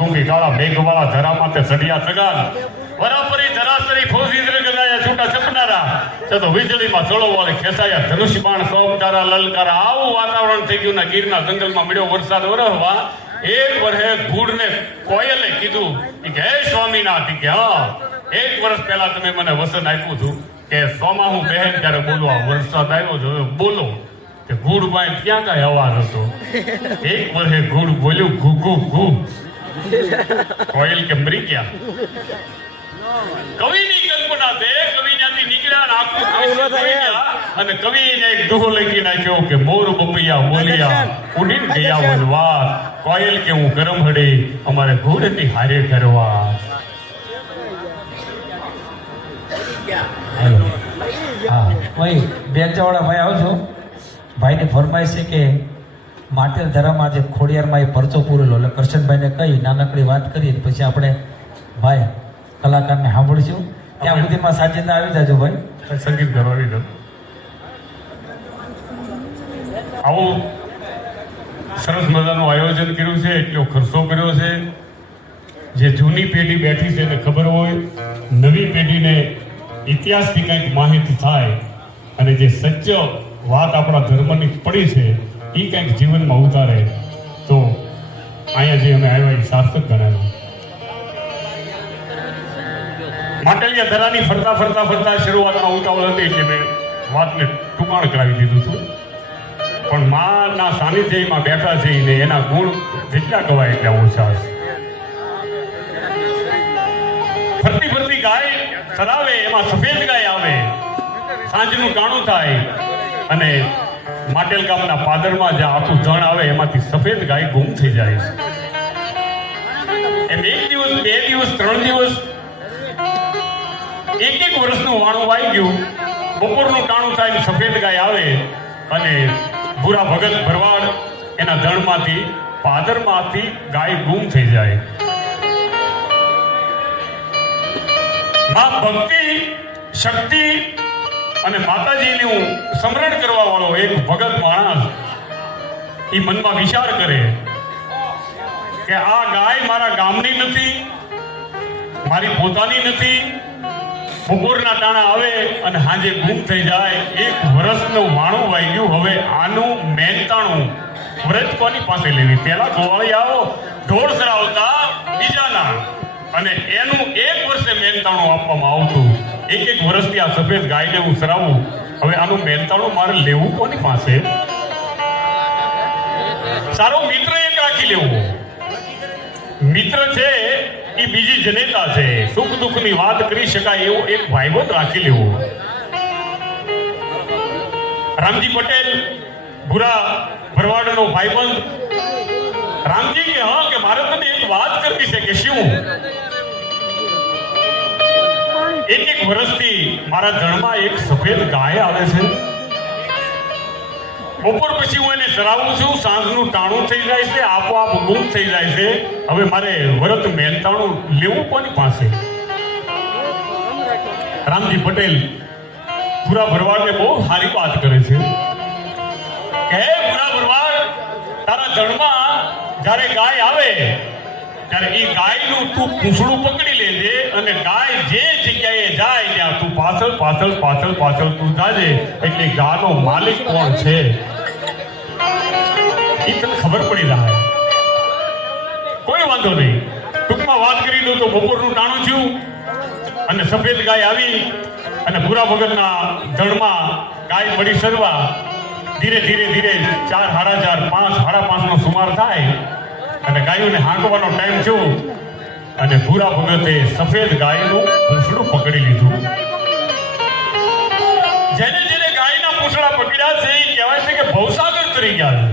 ગુંગી કાળા મેઘવાળા ધરામાં તે સડિયા સગાન વરાપરી ધરાસરી ફૌજી ગદાયા છૂટા સપનારા તે તો વીજળીમાં ચળો વાળી ખેસાયા ધનુષ બાણ સોમકારા લલકારા આવું વાતાવરણ થઈ ગયું ને ગીરના જંગલમાં મળ્યો વરસાદ વરસવા એક વર્ષે ઘૂડને કોયલે કીધું કે હે સ્વામીનાથ કે હા એક વર્ષ પહેલા તમે મને વસન આપ્યું હતું કે સોમા હું બહેન ત્યારે બોલવા વરસાદ આવ્યો છે હવે બોલો કે ઘૂડ માં ક્યાં કઈ અવાજ હતો એક વર્ષે ઘૂડ બોલ્યું ઘુ ઘુ ઘુ કોયલ કે મરી ગયા કવિની કલ્પના તે કવિ ત્યાંથી નીકળ્યા ને આખું દ્રશ્ય જોઈ ગયા અને કવિને એક દુહો લખી નાખ્યો કે મોર બપૈયા બોલ્યા ઉડીને ગયા વનવા કોયલ કે હું ગરમ હડી અમારે ઘોડની હારે કરવા હેલો હા ભાઈ બેનચાવાળા ભાઈ આવજો ભાઈની ફરમાઈશ છે કે માટેલ ધરામાં જે ખોડિયારમાં એ પરચો પૂરેલો એટલે કરશનભાઈને કહી નાનકડી વાત કરી પછી આપણે ભાઈ કલાકારને સાંભળીશું ત્યાં સુધીમાં સાજિંદા આવી જાજો ભાઈ સંગીત કરવાની દો આવું સરસ મજાનું આયોજન કર્યું છે એટલો ખર્ચો કર્યો છે જે જૂની પેઢી બેઠી છે એને ખબર હોય નવી પેઢીને ઇતિહાસથી કંઈક માહિતી થાય અને જે સચ્ચ વાત આપણા ધર્મની પડી છે એ કંઈક જીવનમાં ઉતારે તો અહીંયા જે અમે આવ્યા એ સાર્થક ગણાવ્યું માટલિયા ધરાની ફરતા ફરતા ફરતા શરૂઆતમાં ઉતાવળ હતી એટલે મેં વાતને ટૂંકાણ કરાવી દીધું હતું પણ માના સાનિધ્યમાં બેઠા છે ને એના ગુણ જેટલા કવાય એટલા ઓછા છે ફરતી ફરતી ગાય ચરાવે એમાં સફેદ ગાય આવે સાંજનું ટાણું થાય અને માટેલ ગામના પાદરમાં જે આખું જણ આવે એમાંથી સફેદ ગાય ગુમ થઈ જાય છે એમ એક દિવસ બે દિવસ 3 દિવસ એક વર્ષનું વાણું વાઈ ગયું બપોરનું ટાણું થાય સફેદ ગાય આવે અને ભૂરા ભગત ભરવાડ એના જણમાંથી પાદરમાંથી ગાય ગુમ થઈ જાય માં ભક્તિ શક્તિ અને માતાજીનું સ્મરણ કરવા વાળો એક ભગત માણસ એ મનમાં વિચાર કરે કે આ ગાય મારા ગામની નથી મારી પોતાની નથી બપોરના ટાણા આવે અને હાજે ગુમ થઈ જાય એક વર્ષનું વાણું વાઈ ગયું હવે આનું મહેનતાણું વ્રત કોની પાસે લેવી પેલા ગોવાળી આવો ઢોળ સરાવતા બીજાના અને એનું એક વર્ષે મહેનતાણું આપવામાં આવતું એક વર્ષથી આ સફેદ ગાયને હું સરાવું હવે આનું મહેનતાણું મારે લેવું કોની પાસે સારો મિત્ર એક રાખી લેવો મિત્ર છે એ બીજી જનેતા છે સુખ દુઃખની વાત કરી શકાય એવો એક ભાઈબંધ રાખી લેવો રામજી પટેલ ભૂરા ભરવાડનો ભાઈબંધ રામજી કે હા કે મારે તને એક વાત કરવી છે કે શું એક વર્ષથી મારા જણમાં એક સફેદ ગાય આવે છે બપોર પછી હું એને ચરાવું છું સાંજનું ટાણું થઈ જાય છે આપોઆપ ગુમ થઈ જાય છે હવે મારે વ્રત મહેનતાણું લેવું કોની પાસે રામજી પટેલ ભૂરા ભરવાડને બહુ સારી વાત કરે છે કે ભૂરા ભરવાડ તારા જણમાં જ્યારે ગાય આવે ત્યારે એ ગાયનું તું પૂંછડું પકડી લેજે અને ગાય જે જગ્યાએ જાય ત્યાં તું પાછળ પાછળ પાછળ પાછળ તું જાજે એટલે ગાયનો માલિક કોણ છે એ તને ખબર પડી જાય કોઈ વાંધો નહીં ટૂંકમાં વાત કરી દઉં તો બપોરનું ટાણું થયું અને સફેદ ગાય આવી અને ભૂરા ભગતના જળમાં ગાય પડી સરવા ધીરે ધીરે ધીરે 4, 4:30, 5, 5:30 નો સુમાર થાય અને ગાયોને હાંકવાનો ટાઈમ થયો અને ભૂરા ભગતે સફેદ ગાયનું પૂંછડું પકડી લીધું જેને જેને ગાયના પૂંછડા પકડ્યા છે એ કહેવાય છે કે ભવસાગર તરી ગયા.